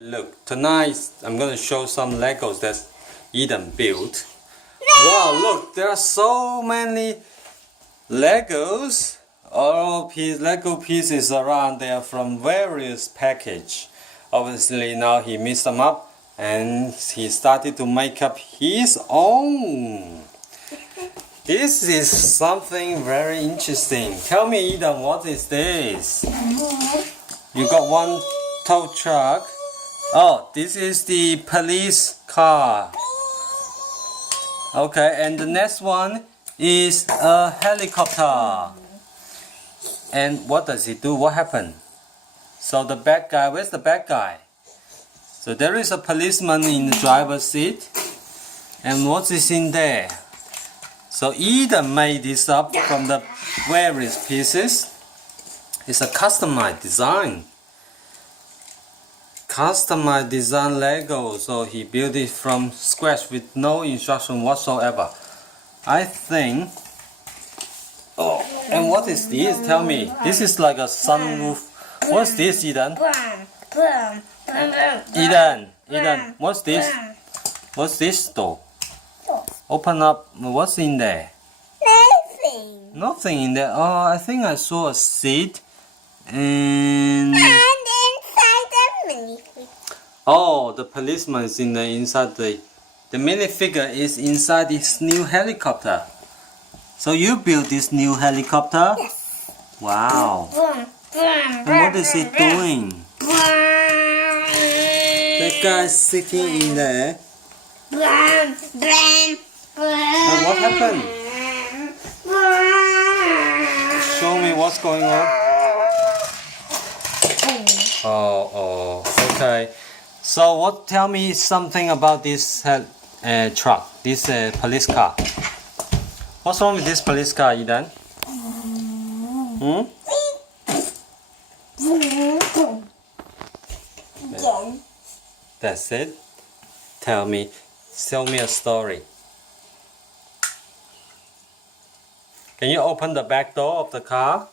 Look, tonight I'm gonna show some Legos that Eden built. Wow, look, there are so many Legos. All Lego pieces around there from various package. Obviously now he mixed them up and he started to make up his own. This is something very interesting. Tell me, Eden, what is this? You got one tow truck. Oh, this is the police car. Okay, and the next one is a helicopter. And what does it do? What happened? So the bad guy, where's the bad guy? So there is a policeman in the driver's seat. And what is in there? So Eden made this up from the various pieces. It's a customized design. Customized design Lego, so he built it from scratch with no instruction whatsoever. I think. Oh, and what is this? Tell me. This is like a sunroof. What's this, Eden? Eden, what's this? What's this door? Open up. What's in there? Nothing. Nothing in there. Oh, I think I saw a seat. And inside the minifigure. oh, the policeman is inside the minifigure is inside this new helicopter. So you built this new helicopter? Yes. Wow. And what is it doing? That guy's sitting in there. And what happened? Show me what's going on. Oh, okay. So tell me something about this truck, this police car. What's wrong with this police car, Eden? That's it? Tell me a story. Can you open the back door of the car?